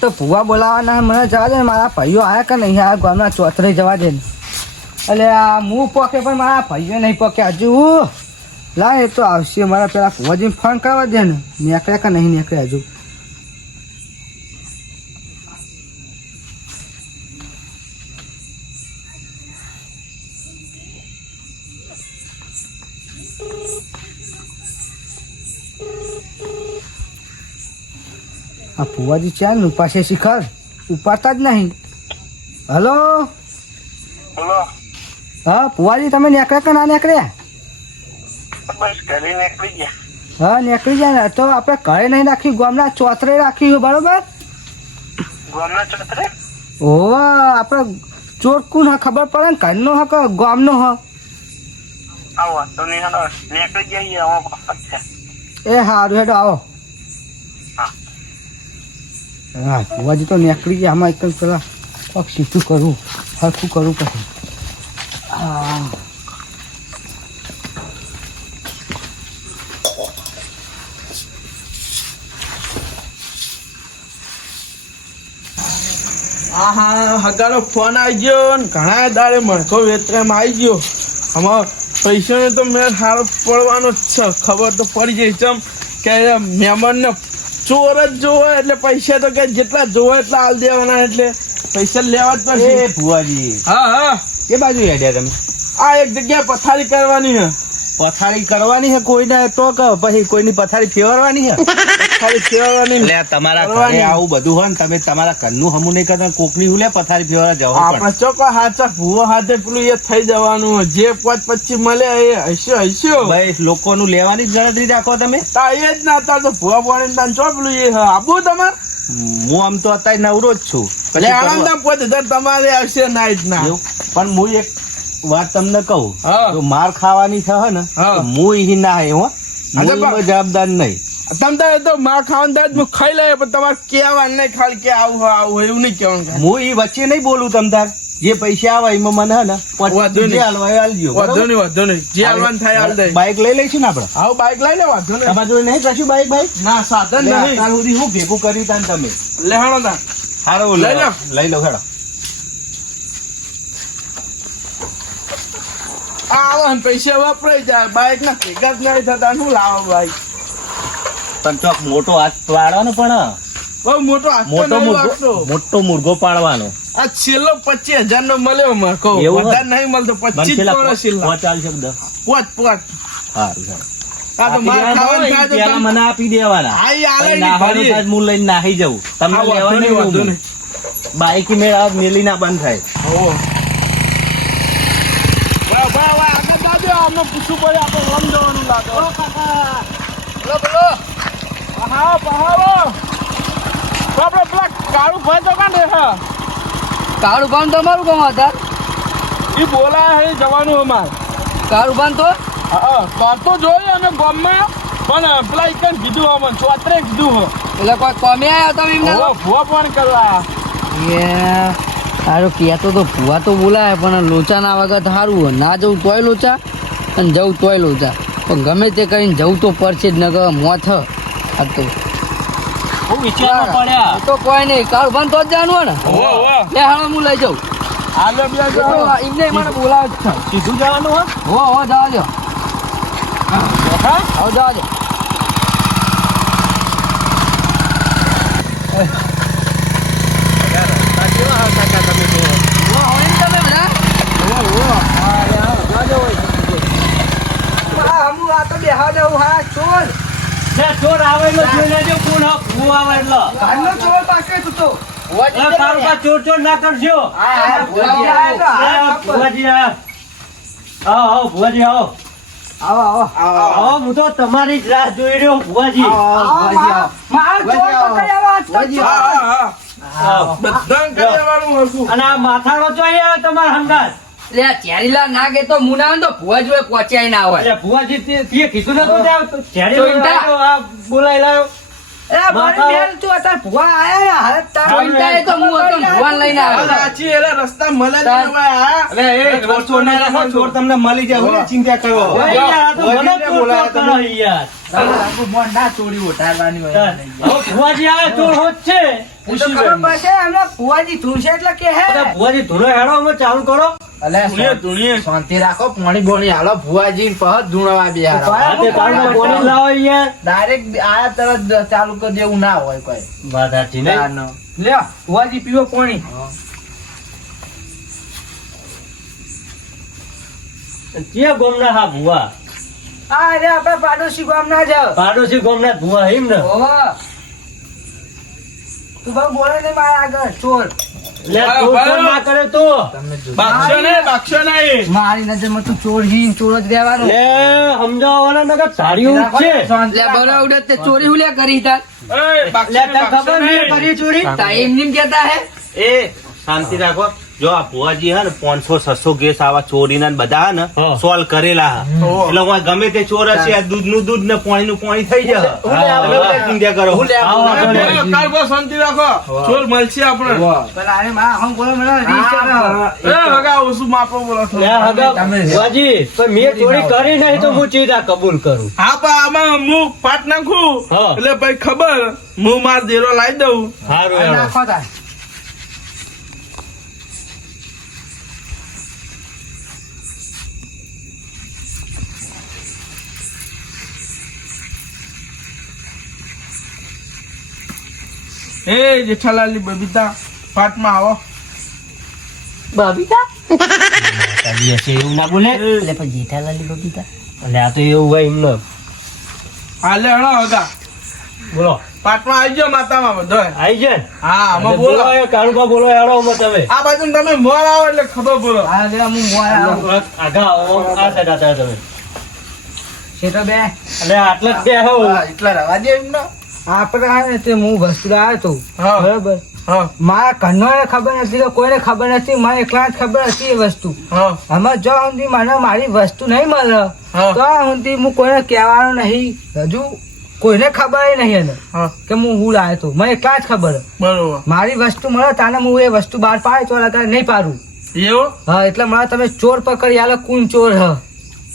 તો ભૂવા બોલાવાના મને જવા દે ને. મારા ભાઈઓ આવ્યા કે નહીં આવ્યા ગામના ચોતરે જવા દે ને. એટલે આ હું પોકે પણ મારા ભાઈઓ નહીં પોકે હજુ. લા એ તો આવશે મારા પેલા ભૂવાજીને ફોન કરવા દે ને. નીકળ્યા કે નહીં નીકળ્યા હજુ. આ ભુવાજી ચાલ ઉપાશે શિખર ઉપાડતા જ નહીં. હલો બોલો. હા ભુવાજી તમે નીકળ્યા કે ના નીકળ્યા? બસ ઘરે નીકળી ગયા. હા નીકળી જાય ને તો આપણે ઘરે નહીં રાખી ગામના ચોતરે રાખી બરોબર. ગામના ચોતરે? ઓહ આપણે ચોર કોણ હા ખબર પડે ને ઘરનો હા કે ગામનો હા. આવો તો નહીં હાલો નીકળી જઈએ. એ સારું હેડો આવો. હા ભુવાજી તો નીકળી ગયા. આમાં એક પેલા પગ સીધું કરવું હરખું કરવું પછી. હા હા હગાનો ફોન આવી ગયો ને ઘણા દાડે મણકો વેતરામાં આવી ગયો. આમાં પૈસાનો તો મેં સારો પડવાનો જ છે. ખબર તો પડી જાય ચમ કે મહેમાનને ચોર જ જોવે એટલે પૈસા તો કઈ જેટલા જોવે એટલા હાલ દેવાના. એટલે પૈસા લેવા જ પડશે. ભુવાજી હા હા એ બાજુ હેડ્યા તમે? આ એક જગ્યાએ પથારી કરવાની છે. પથારી કરવાની છે કોઈને તો કે પછી કોઈની પથારી ફેરવાની છે? પથારી ફેરવાની એટલે તમારા ઘરે આવું બધું હોય ને તમે તમારા ઘરનું હમું નહીં કરતા કોકની હું લે પથારી ફેરવા જવા આપણે ચોકો હાચા ભૂવો હાથે પેલું એ થઈ જવાનું. જે 5-25 મળે એ હસ્યો ભાઈ લોકોનું લેવાની જ ગણતરી રાખો તમે. તા એ જ ના હતા તો ભૂવા પાણી તાન ચો પેલું એ આબુ તમારે. હું આમ તો અત્યારે નવરો જ છું. એટલે આનંદ 5000 તમારે આવશે નાઈટ ના. પણ હું એક વાત તમને કહું હા. જો માર ખાવાની છે ને હા. તો હું ઈ ના હે હો અરે હું જવાબદાર નહીં. તમે તો માં ખાવાનું થાય હું ખાઈ લે પણ તમારે કહેવાનું નહીં ખાલી કે આવું હોય આવું હોય એવું નહીં કહેવાનું. હું ઈ વચ્ચે નહીં બોલું તમ તાર. જે પૈસા આવે એમાં મને હે ને વાંધો નહીં. જે હાલવા એ હાલજો. વાંધો નહીં વાંધો નહીં જે હાલવાનું થાય હાલ દે. બાઈક લઈ લઈશું ને આપડે. આવું બાઈક લઈ લે વાંધો નહીં. તમારે જોડે નહીં કશું બાઈક બાઈક ના સાધન લે, નહીં. અત્યાર સુધી હું ભેગું કર્યું તાન તમે લેહાણો તા સારું લઈ લો. લઈ લો હેડો. આવો ને પૈસા વપરાઈ જાય. બાઈક ના ભેગા જ નહીં થતા શું લાવો બાઈક. પણ ચોક મોટો હાથ પાડવાનો પણ બહુ મોટો હાથ તો નહીં વાગતો. મોટો મુર્ગો પાડવાનો. આ છેલ્લો 25000 નો મળ્યો મારે કહું. એવું વધારે નહીં મળતો 25 વાળો છેલ્લો. પહોંચાડી શબ્દ પોચ સારું સારું. આ તો માર ખાવાનું થાય તો પેલા તમે- મને આપી દેવાના. હા, ઈ આલે પછી નહીં નાહવાનું ભરીએ. થાય તો હું લઈને નાહી જાઉં. તમને હા, લેવા વાંધો નહીં, નહીં વાંધો આવું. નહીં. બાઈક મેળા મેલી ના બંધ થાય. ઓહો. વાહ, વાહ, વાહ, આગળ જાજો. આમને પૂછવું પડે આપણે લમ જવાનું લાગે. બોલો, બોલો. હા, પહાડો. તો આપણે પેલા કાળું ભાઈ તો કાં દેખા? કાળું ભાન તમારું કોણ હતા? ઈ બોલાય હે જવાનું અમારે. કાળું ભાન તો હા, તો જોયું અમે ગામમાં પણ પેલા એક કીધું અમને ચોતરે કીધું હો. એટલે કોઈ કોમે આવ્યા તમે એમને? ભૂવા ભૂવા પણ કરવા. સારું કહેતો તો ભૂવા તો બોલાય પણ લોચા ના વગર સારું હોય. ના જવું તોય લોચા અને જવું તોય લોચા. પણ ગમે તે કરીને જવું તો પડશે જ નગર મોથ. આ તો હું વિચારમાં પડ્યા. તો કોઈ નહીં કાળું ભાન તો જ જાણવું ને. ઓહો, ઓહો. લે હાલો હું લઈ જાઉં. આલે બે જાઓ. એમને મને બોલાવે જ છે. સીધું જવાનું હોય. હો જવા દો. હા? હવે જવા દો. ચોર આવે એટલે જોઈ લેજો કોણ હા હું આવે એટલે તારું પા ચોર ચોર ના કરજો. ભુવાજી આવો ભુવાજી આવો આવો. હું તો તમારી જ રાહ જોઈ રહ્યો ભુવાજી. હા, હા. બધાને કહેવાનું હતું. અને આ માથાનો ચોઈ આવે તમારા હંગાત. ચેરીલા ના ગે તો મુના તો ભુવા જોડે પહોંચ્યા ના હોય. અરે ભુવાજી તે કીધું નતું ત્યાં ચોઈટા. આ બોલાઈ લાવ્યો. એ મારી બેન તું અત્યારે ભુવા આયા હાલત તાર પોઈન્ટાએ તો હું હતો ભુવાને લઈને આવ્યો. સાચી એટલે રસ્તા મળે જ નહીં ભાઈ, હા? અરે એ ચોર ચોર ને રાખો, ચોર તમને મળી જાય, હું ચિંતા કરો. ઓય યાર, આ તો મને ચોર ચોર કરો યાર. મોંઢા ચોરી ઉઠાડવાની હોય હવે ભુવાજી આવે ચોર હોત છે. એ તો ખબર પડશે એમને ભુવાજી ધૂળશે એટલે કે હે બધા ભુવાજી ધૂળો હેડો અમે ચાલુ કરો. ધૂણીએ. શાંતિ રાખો પાણી બોણી હાલો ભુવાજી પહત ધૂણવા બિહાર આ તે કાળમાં પોણી લાવો યાર. ડાયરેક્ટ આ તરત ચાલુ કરી દેવું ના હોય કોઈ વાત સાચી ને. લે ભુવાજી પીવો પાણી ક્યાં ગોમના હા ભુવા? આ રે આપણે પાડોશી ગામ ના જાવ પાડોશી ગોમના ભુવા એમ ને. ઓહો તું બહુ બોલે નહીં મારા આગળ ચોર લે ચોર ચોર ના કરે તો. બાક્ષો નહીં. મારી નજરમાં તું ચોર હિન ચોર જ રહેવાનો લે સમજાવવાના નકર સાડીઓ છે. લે બોલો ઉડે તે ચોરી હુલે કરી તાર એ, બાક્ષો લે તને નહીં, બાક્ષો ખબર નહીં નહીં. કરી ચોરી? ટાઈમ નીમ કેતા હે એ શાંતિ રાખો. જો આ ભુવાજી હે ને 500-600 ગેસ આવા ચોરીના ને બધા હે ને હા. સોલ્વ કરેલા હે. એટલે હું ગમે તે ચોર હશે આ દૂધનું દૂધ ને પાણીનું પાણી થઈ જશે. તમે બધા ચિંતા કરો. આવો તો લે. કાલ બહુ શાંતિ રાખો, ચોર મળશે આપણે. પણ અરે માં હમ બોલો મને રીસ ચડે એ હગા ઓછું માપો બોલો છો. લે હગા ભુવાજી તો મેં ચોરી કરી નહીં તો હું ચીજા કબૂલ કરું. હા પણ આમાં હું પાટ નાખું હા. એટલે ભાઈ ખબર હું માર દેરો લાવી દઉં. સારું હેડો. નાખો તાર એ જેઠાલાલની બબીતા પાટમાં આવો. બબીતા કદી હશે એવું ના બોલે. એટલે પણ જેઠાલાલી બબીતા એટલે આ તો એવું હોય એમને. હાલે હણો હગા બોલો પાટમાં આવી જાઓ માતામાં બધો. આઈ જાય. હા આમાં બોલો. બોલો કાળુબા બોલો હેડો અમે તમે. આ બાજુ તમે મોર આવો એટલે ખબર બોલો. આ લે હું મોયા આવું આગા આવો, આ સાઈડ આતા તમે. છે તો બે એટલે આટલે જ બે હો. એટલા રવા દે એમનો. આપણે આ ને તે હું વસ્તુ આવ્યો તો હા. બરોબર હા મારા ઘરનો ખબર નથી કે કોઈને ખબર નથી મને એકલા જ ખબર હતી એ વસ્તુ હા અમે જો સુધી મને મારી વસ્તુ નહીં મળે હા. તો સુધી હું કોઈને કહેવાનો નહીં હજુ કોઈને ખબર નહીં એને હા કે હું લાવ્યો તો મને એકલા જ ખબર બરોબર. મારી વસ્તુ મળે તાને હું એ વસ્તુ બહાર પાડી તો અત્યારે નહીં પાડું એવું હા એટલે મને તમે ચોર પકડી આલો કોણ ચોર હ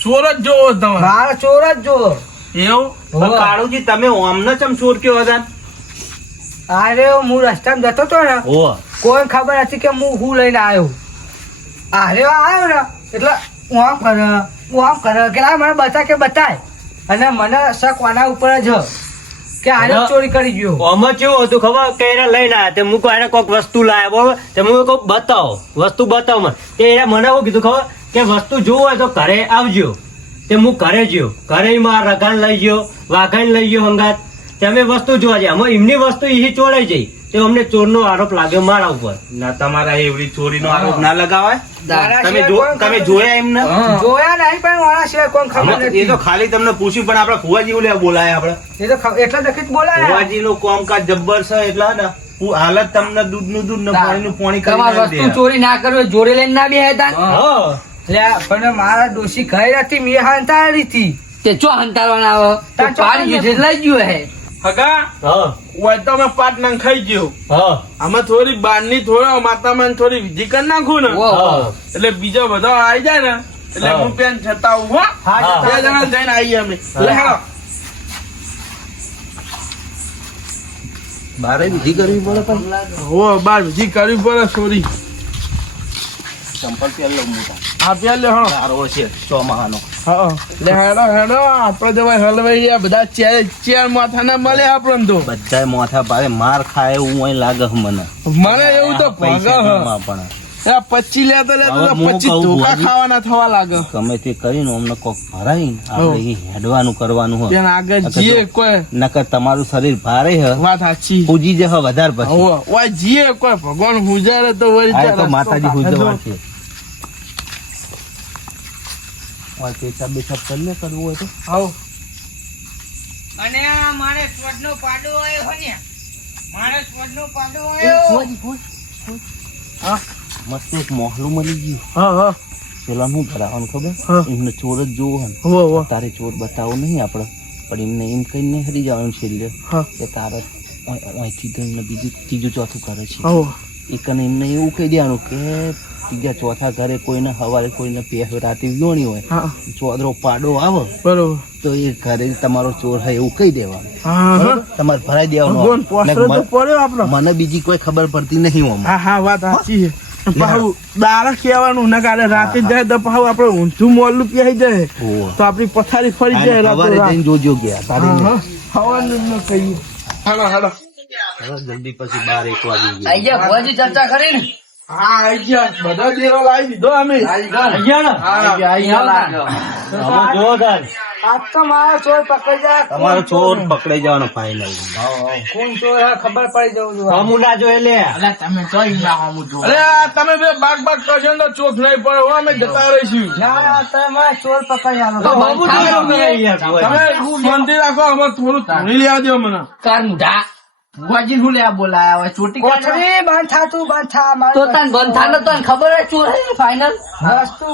ચોર જ જોવો તમારે. મારા ચોર જ જો એવું પણ કાળુજી તમે ઓમને ચમ ચોર કયો હતા? અરે હું રસ્તામાં જતો હતો ને ઓહ. કોઈ ખબર નથી કે હું લઈને આવ્યો અરે આવ્યો ને એટલે હું આમ કરે કે આ મને બતાય અને મને શક આના ઉપર જ કે આને ચોરી કરી ગયો આમાં કેવું હતું ખબર કે એને લઈને આવ્યા તે મૂકો એને કોઈક વસ્તુ લાવ્યા બરોબર તે હું કહું બતાવો વસ્તુ બતાવો મને તે એને મને એવું કીધું ખબર કે વસ્તુ જોવું હોય તો ઘરે આવજો તે હું ઘરે ગયો ઘરે માં રગાન લઈ ગયો વાઘાન લઈ ગયો હંગાત તે અમે વસ્તુ જોવા જઈએ અમે એમની વસ્તુ એ ચોરાઈ જઈ તે અમને ચોરનો આરોપ લાગ્યો મારા ઉપર. ના તમારા એવડી ચોરીનો આરોપ ના લગાવાય. મારા તમે સિવાય તમે કોણ જોયા એમને? જોયા નહીં પણ મારા સિવાય કોઈ ખબર એ નથી તો ખાલી તમને પૂછ્યું પણ આપડે ફુવાજી ઓલે બોલાય આપડે. એ તો એટલા દખી જ બોલાય ફુવાજી નું કામકાજ જબ્બર છે એટલે ને હું હાલત તમને દૂધનું દૂધ ને પાણીનું પાણી કરી તમારી ના વસ્તુ દે. ચોરી ના કરવી જોડે લઈને ના બે હતા હા પણ મારા ડોશી ઘરે હતી મેં હંતાડી હતી તે ચો હંતારવાના આવે તો પાડી ગયું છે, લઈ ગયું હે હગા હા હોય તો અમે પાટ નાખાઈ ગયો. હા આમાં થોડી બારની થોડો માતામાં થોડી વિધિ કરી નાખું ને હા એટલે બીજા બધા આવી જાય ને એટલે હા. હું પેન છતાં આવું હો. હા. બે જણા જઈને આવીએ અમે. લે હેડો. બારે વિધિ કરવી પડે પણ હો બાર વિધિ કરવી પડે સોરી. ચંપલ પહેરલો મોટા આ પેન લે હો. સારો છે ચોમાહાનો. હા લે હેડો હેડો આપણે જવાય હલવાઈ ગયા બધા ચેર માથાના મળે આપણને તો બધાય મોથા પાડે માર ખાય એવું અહીં લાગે છે મને. મને એવું તો પૈસા ભાગે ઘરમાં પણ હે 25 લેતો હવે લેતો હું 25 કહું ધોકા ભુવાજી. ખાવાના થવા લાગે. ગમે તે કરીને અમને કોક ભરાઈને આપણે એ હેડવાનું કરવાનું હોય. બેન આગળ જીએ કોઈ નકર તમારું શરીર ભારે હ વાત સાચી. પૂજી જહ વધારે પછી. હો ઓય જીએ કોઈ ભગવાન હુજારે તો વળી આ જાય તો રસ્તો માતાજી કાઢે હુજવા જો. છે. ઓય પેશાબ બેશાબ કરીને કરવું હોય તો હાઉ. અને મારે સ્વડનો પાડો આવ્યો હો ને મારે સ્વડનો પાડો આવ્યો હા મસ્ત એક મોહલું મળી ગયું. હા હા પેલા શું કરાવવાનું હા. ખબર? એમને ચોર જ જોવો ને હો હો તારે ચોર બતાવો નહીં આપડે પણ એમને એમ કહીને હરી જવાનું છેલ્લે હા. કે તારે અહીંથી તો બીજું ત્રીજું ચોથું કરે છે હો એ કને એમને એવું કહી દેવાનું કે ત્રીજા ચોથા ઘરે કોઈને હવારે કોઈને પહે રાતે વિયોણી હોય હા ચોદરો પાડો આવે બરોબર તો એ ઘરે તમારો ચોર હોય એવું કહી દેવાનું હા હા તમારે ભરાઈ ભગવાન દેવાનું પોસ્ટર તો પડ્યો આપણો મને બીજી કોઈ ખબર પડતી નહીં આમાં. હા હા વાત સાચી છે પાછું દાડા કહેવાનું ના કાલે રાતે જાય તો પાછું આપણે ઊંધું મોલ્લું પીઈ જાય ઓહો. તો આપણી પથારી ફરી જાય અને રાતે સવારે રાત. જઈને જોજો ગયા તારી હા, હા. હવાનું જ ન કહીએ હાલો હાલો જલ્દી પછી 12-1 વાગી આઈ ગયા ભુવાજી ચર્ચા કરી ને હા આઈ ગયા બધા દેરો લાવી દીધો અમે અહીંયા ને હા આમાં જો તાર. આજ તો મારા ચોર પકડી જાય તમારો ચોર પકડાઈ જવાનો ફાઇનલ. કોણ ચોર હે ખબર પડી જવું જોઈએ હમું ના જોયે લે અરે આ તમે બે બાગ બાગ કરશો ને તો ચોક નહીં પડે હો, અમે જતા રહીશું ના ના તમે ચોર પકડી આલો તો હમું જોયું નહીં યાર. તમે શાંતિ રાખો અમે થોડું ધોણી લેવા દો મને કાર મુઢા ભુવાજી શું લેવા બોલાયા હોય ચોટી કોથળી બંધ થાતું બંધ થા તો મારું તને બંધ થાય ને તને ખબર હે ચોર હે ફાઇનલ વસ્તુ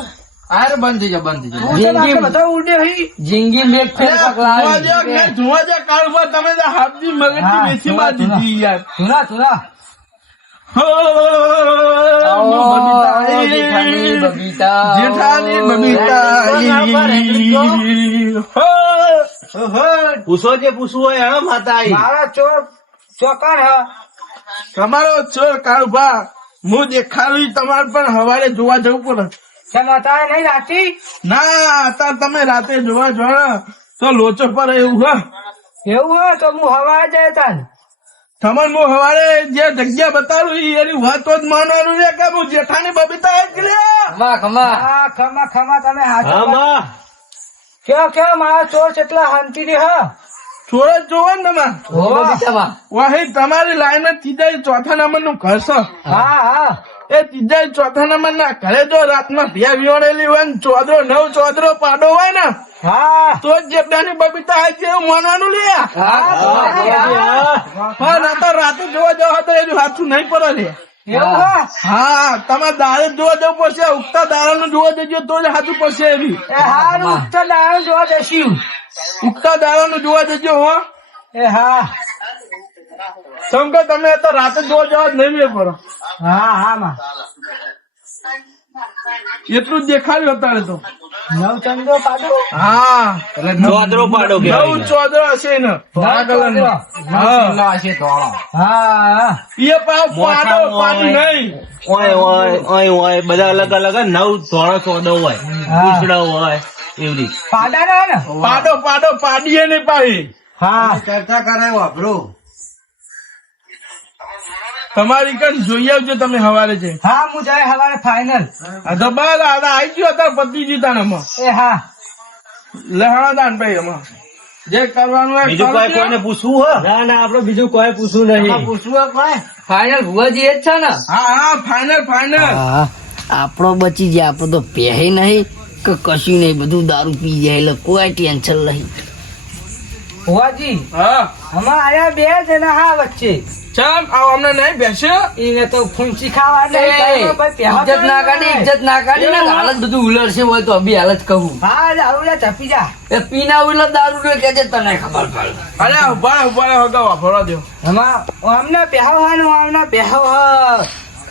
આરે બંધ થઈ જા બંધ થઈ હું તો નાખે બધા ઉડે હી જિંદગી મેં ફેર પકડાવી ધોવા જા કાળુભા તમે તો હાથની મગજની હા, બેસી માં દીધી યાર ધુરા ધુરા જેઠાની બબીતા પૂછો જે પૂછવું હોય એનો માતા આઈ. મારા ચોર ચોકર હ તમારો ચોર કાળુભા હું દેખાડું તમારે પણ હવારે જોવા જવું પડે તમે અત્યારે નહીં રાતી ના અત્યારે તમે રાતે જોવા જો તો લોચો પર એવું હા એવું હોય તો હું હવા જાય તાન તમને હું હવારે જે જગ્યા બતાવું એની વાત જ માનવાનું છે કે હું જેઠાની બબીતા એકલી ખમા ખમા હા ખમા ખમા તમે હાથ આમાં કેવો મારા ચોર કેટલા શાંતિ રે હ ચોર જ જોવો ને તમે બગીચામાં વાહી તમારી લાઈન માં ત્રીજા ચોથા નંબર નું ઘર છે હા હા એ ત્રીજા ચોથા નંબર ના ઘરે જો રાતમાં ભિયા વિવાણેલી હોય ને ચોદરો નવ ચોદરો પાડો હોય ને હા તો જ જેઠાની બબીતા આવી છે એવું માનવાનું લે હા હા ના તો રાતે જોવા જવા તો એનું હાથું નહીં પડે લે એવું હા હા તમારે દાડે જોવા જવું પડશે ઉગતા દાડા નું જોવા જજો તો જ હાથું પડશે એવી એ હારું ઉત્તર દાળ જોવા જશું ઉગતા દાડા નું જોવા જજો હો એ હા કેમ કે તમે તો રાતે જોવા જવા જ નહીં મેળ પડો હા હા માં એટલું જ દેખાડ્યું અત્યારે તો નવ ચંદ્રો પાડો હા ચોદરો પાડો નવ કહેવાય. ચોદરો હશે ને ધોળા કલરનો. હા હા એ પાડો પાડી નહીં ઓય ઓય ઓય ઓય બધા અલગ અલગ હોય. 9 ધોળો ચોદો હોય ઉછળો હોય એવી રીતે. પાડા ના ને પાડો પાડીએ નહીં પાડી હા ચર્ચા કરાયો આપણો. તમારી કઈ જોઈ આવજો તમે હવારે છે હા હું જાય હવારે ફાઇનલ આ તો બસ આ આવી ગયો અત્યારે પતી ગયું તારામાં એ હા લહણા દાન ભાઈ એમાં જે કરવાનું હોય બીજું કોઈ કોઈને પૂછવું હોય ના ના આપડે બીજું કોઈ પૂછવું નહીં. ફાઇનલ ભુવાજી એ જ છે ને હા ફાઇનલ હા આપણો બચી જાય આપણો તો પહે નહીં કે કશું નહીં બધું દારૂ પી જાય એટલે કોઈ ટેન્શન નહીં ભુવાજી હા હમણાં આયા બે જણા હા વચ્ચે ચાલ આવ અમને નહીં બેસ્યો એને તો ફૂંચી ખાવા નહીં કર્યો, ભાઈ પહેવા ઇજ્જત ના કાઢી ઇજ્જત ના કાઢી ને હાલત બધું ઉલરશે હોય તો અભી હાલત કહું હા દારૂ લે ચપી જા એ પીના ઉલર દારૂ રે કે તને ખબર પડે અરે ઉભા હગાવા ફરવા દો હમણાં અમને પહેવાનું અમને પહેવ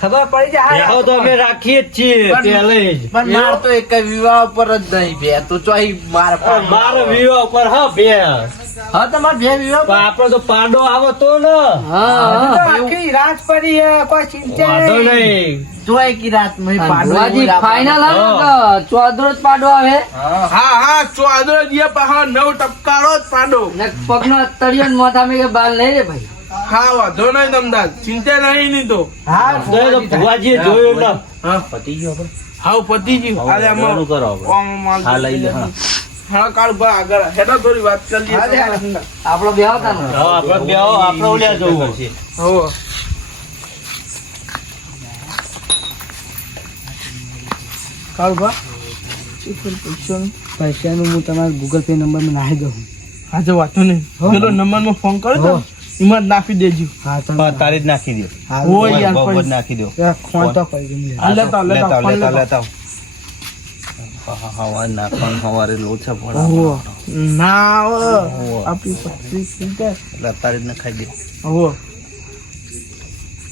ખબર પડી જાય બેહો તો અમે રાખીએ જ છીએ પહેલે જ. પણ માર તો એક વિવાહ પર જ નહીં બે તો ચોઈ માર મારો વિવાહ ઉપર હા બે હા તમાર બે વિવાહ પણ આપડે તો પાડો આવો તો ને હજુ તો હા આખી રાત પડી હે, કોઈ ચિંતા વાંધો નહીં નહીં. ચોઈ કી રાત માં પાડવાજી ફાઇનલ આવે ચોદરો જ પાડો આવે હા ચોદરો જે પાહો 9 ટપકારો જ પાડો ને પગનો તળિયો મોથા મેં કે બાલ નહીં રે ભાઈ હા વાંધો નહીં તમદાર ચિંતા નહીં ની તો હા તો એ તો ભુવાજીએ જોયું ને હા પતી ગયો આપણે. હાવ પતી ગયું અરે જવાનું કરો આપણે. હા લઈ લે હા. હા કાળ બા આગળ હેડા થોડી વાત કરી હા, લઈએ આપણો બે હતા ને હા, આપડે બેહો આપડે ઓલ્યા જવું પડશે. હો કાળ બા પૈસાનું હું તમારા ગૂગલ પે નંબર નાખી દઉં આજે વાતો નહીં પેલો નંબર માં ફોન કર્યો તો એમાં જ નાખી દેજો હા તમે તારી જ નાખી દો. હોય યાર બહુ જ પણ નાખી દો. ફોન તો કરી દઉં લે. આ લેતા આવો, લેતા આવો, ફોન લેતા આવો. લેતા આવો. હા, હવારે નાખવાનું, હવારે લોચા ઓહો. ભરાવાનું. ના હવે આપણી પથરી થઈ જાય એટલે અત્યારે જ ન ખાઈ દે. હવે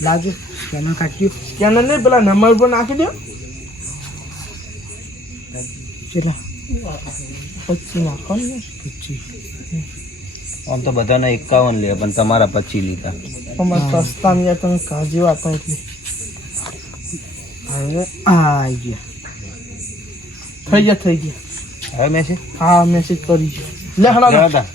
લાગે કેનો કાઢ્યું ક્યાં નહીં પેલા નંબર પર નાખી દો. કેટલા 25 નાખો ને. 25 આમ તો બધાને 51 લે પણ તમારા 25 લીધા. અમારે સસ્તા ને યાર તમે કાળજી વાપરો એટલે હવે આઈ ગયા થઈ ગયા. હવે મેસેજ હા મેસેજ કરી છે. લે હળો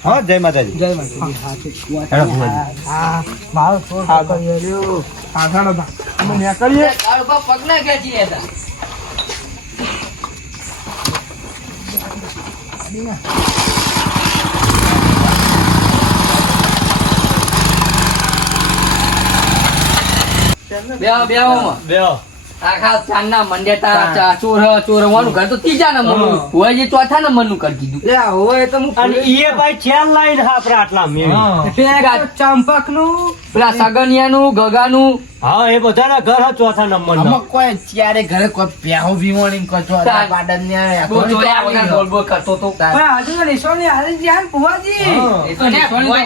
હા જય માતાજી. જય માતાજી. હા તે હેડો ભુવાજી. હા મારો છોડ હા, પકડી રહ્યો. હા હળો અમે ન્યા કરીએ. કાળુબા પગના ખેંચી હતા. બેહો. આખા ચાંદના મંડ્યા ચોરવાનું ઘર તો ત્રીજા નંબરનું હોય જે ચોથા નંબરનું કરી દીધું. લે હવે તો હું અને ઈએ ભાઈ છેલ લાઈન આપડે આટલા મેળવી. ચંપક નું પેલા સગનિયાનું ગગાનું હા એ બધાના ઘર હા ચોથા નંબર આમાં કોઈ ત્યારે ઘરે કોઈ પ્યાહો બીવાણી કોઈ ચોરા પાડન ને બહુ ચોર્યા વગર બોલ બોલ કરતો તો. પણ હજુ તો નિશાની હારી જ યાર ભુવાજી. એ તો નિશાની તો-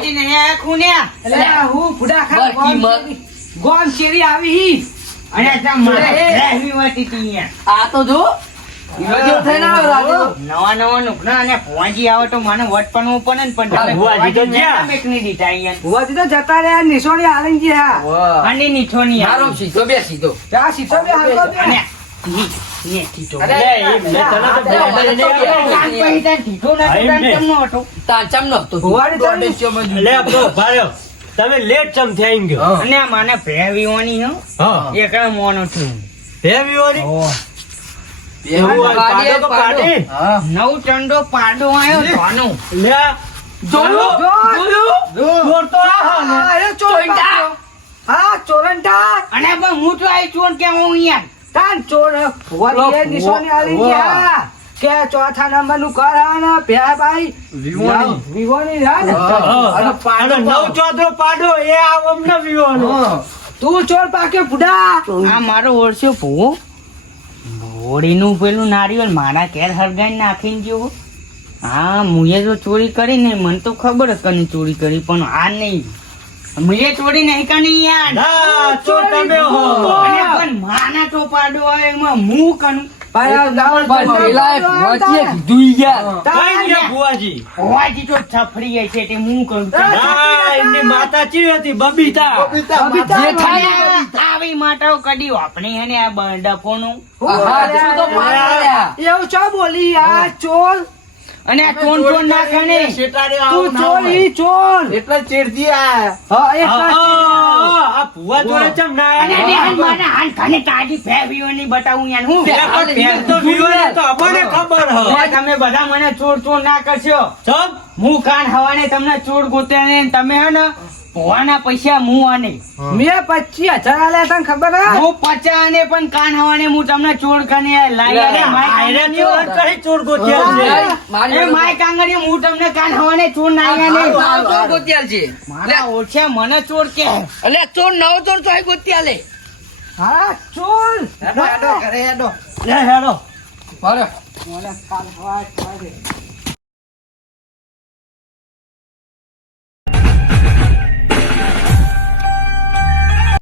એટલે હું ફુડા ખા બરકી મત. ગોમ ચેરી આવી હી. આ તો જો ઈનો જેવો થઈને આવ્યો રાજુ. ભુવાજી તો જ્યાં. ભુવાજી તો જતા રહ્યા નિશાની હારી ગયા. મારો સીધો બે સીધો. ત્યાં સીધો બે હાલતો બે. લે, એ મેં તને તો ભુવાજીને નહીં આપ્યો. તાચમ નતો. ભુવાજી તો લે આપણો ઉભા રહ્યો. તમે લેટ ચમ થઈ ગયો. હા હે વિહોરી? એવું હોય, પાડો તો પાડી. લે જોયું? ચોર તો આ હા ને. હા, એ ચોરંટા. હા, ચોરંટા. તાન ચોર ભુવાજી એ નિશાની હારી ગયા. કે ચોથા નંબર નું ઘર હે ને ભેભાઈ વિહોણી હે ને. અને નવ ચોથરો પાડો એ આ અમને વિહોનો. તું ચોર પાક્યો બુડા. આ મારો ઓળખ્યો ભૂવો હોળીનું પેલું નારિયેળ મારા ઘેર હરગાઈને નાખીને ગયો. હા મુએ જો ચોરી કરી ને મને તો ખબર જ કની ચોરી કરી પણ આ નહીં મુએ ચોરી નહીં કરી યાર. ના ચોર તમે હો. અને પણ માના તો પાડો હોય એમાં હું કનું પણ પેલા એ ભુવાજીએ કીધું ઈ યાર. કઈ ગયા ભુવાજી? હોવાજી તો છફડી હશે તે હું કરું ના એમની માતા ચી હતી બબીતા. જે થાય ને આવી માટાઓ કડી આપણે એને આ ડફોનું હા, શું તો પાડ્યા. એવું ચો બોલી આ ચોર. અને આ ચોન ચોન ના કને તું ચોર ઈ ચોર. એટલે ચેડતી આ હા એક આ ભુવા જોડે ચમ ના અને આવ્યા? હાન મારા હાન કને તાજી ફેવીઓની બતાવું યાર હું પણ પેર તો વિહોને તો અમને ખબર હ. હવે તમે બધા મને ચોર ચોર ના કરશો. ચમ હું કાન હવાને તમને ચોર ગોતે ને તમે હે ને ભોવાના પૈસા હું આને મેં 25,000 આલ્યા તને ખબર હે? હું 50 આને પણ કાન હવાને હું તમને ચોર કને લાવી અરે માયરે ચોર કરી ચોર ગોત્યા છે. મારી એ માય કાંગરી હું તમને કાન હવાને ચોર ના મારો આને ચોર ગોત્યાલ છે. મારા ઓછા મને ચોર કે અલ્યા ચોર નવો ચોર તો અહીં ગોત્યાલ હે. હા ચોર. હેડો ઘરે હેડો લે હેડો. બરાબર. મને કાલ હવા ખાઈ દે.